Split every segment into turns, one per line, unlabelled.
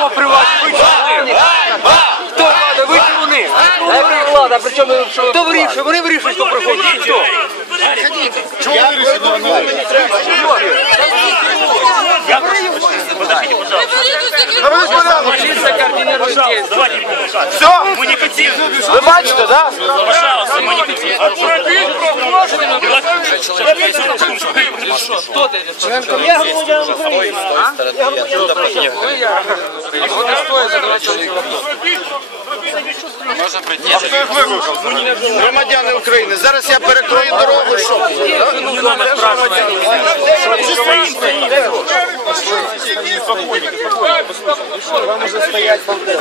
Ганьба! Ганьба! Хто влада? Ви чи вони? влада, хто вирішує? Вони вирішують, хто приходить. Хто? Чего вы решили? Наведіть порядок. Поліція координує дії. Давайте не повышать.
Все? Мы не хотим. Ви бачите, да?
Пожалуйста, мы не хотим. Пробіть, пробіть. Или?
Кто ты? Я громадянин України. Я громадянин України. А кто ты стоит за два человека? Можна прийти. А хто їх?
Громадяни України. Зараз я перекрою дорогу, що? Громадяни України. Щоб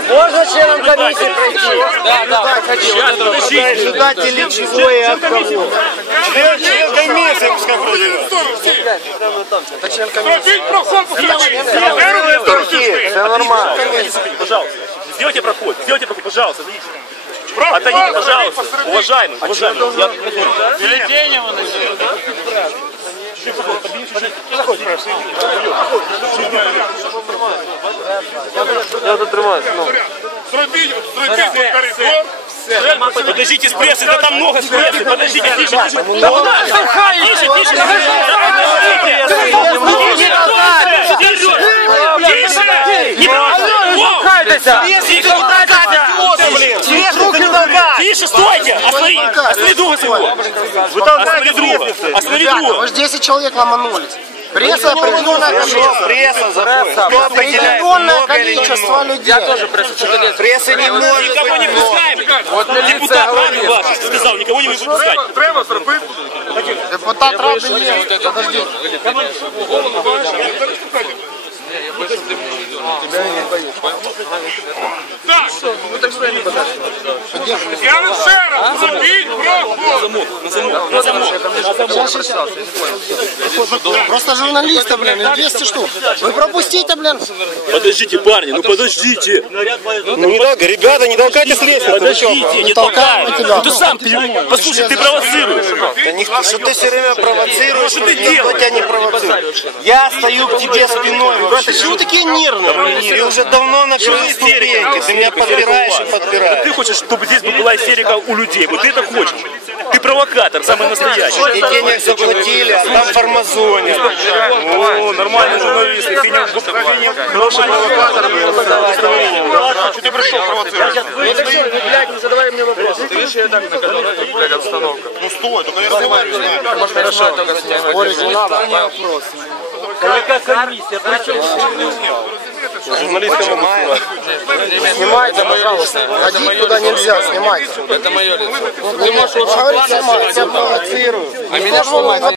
Можно членом комиссии пройти? Да, да, проходи.
ждать или чего и от кого. Член комиссии, пускай пройдет. Все нормально.
Пожалуйста. Сделайте проход. Сделайте проход, пожалуйста. Отойдите. Отойдите, пожалуйста. Уважаемый, уважаемый. Я... Бюллетень его
Зробіть, зробіть цей коридор.
Подождите с прессы, да там много с прессы. Подождите, тише, тише. Да куда? Тише, тише. Тише. Не Тише, стойте! Останови! Останови друга своего! Вы там Останови друга! Останови друга!
Вы же 10 человек ломанулись. Пресса определенное количество. Пресса заходит. Кто определяет,
Определенное
много
количество людей.
Я тоже пресса, что-то лет.
Прессы не может
Никого не
много.
пускаем!
Вот милиция
Депутат
говорит.
Рады ваш сказал, никого не выпускать.
Треба зробити.
Депутат Рады есть.
Так. Я ще раз. Зробіть проход.
На замок.
Просто журналисты, блин, и 200 штук. Вы пропустите, блин.
Подождите, парни, ну подождите!
Ну не так, ребята, не толкайте с лестницы.
Подождите, не толкай! ты сам, послушай, ты провоцируешь!
Что ты все время провоцируешь,
Что ты делаешь?
тебя не провоцирует. Я стою к тебе спиной. Брат, ты чего такие нервные? Ты уже давно на ступеньке. Ты меня подбираешь и подбираешь.
Ты хочешь, чтобы здесь была истерика у людей, вот ты это хочешь. Ты провокатор, самый настоящий.
И денег заплатили, а там фармазоне.
О, нормальный журналист, ты не хороший провокатор.
Что ты провоцировать?
Ну так что, ну, блядь, не задавай мне вопросы. Ты видишь, я так блядь, обстановка.
Ну стой, только не разговаривай.
хорошо, только. Спорить не надо.
Журналистам мало.
Снимайте, пожалуйста. Ходить туда нельзя, снимайте.
Это мое лицо.
Не можешь, говорит, сама, тебя провоцируют. А меня снимать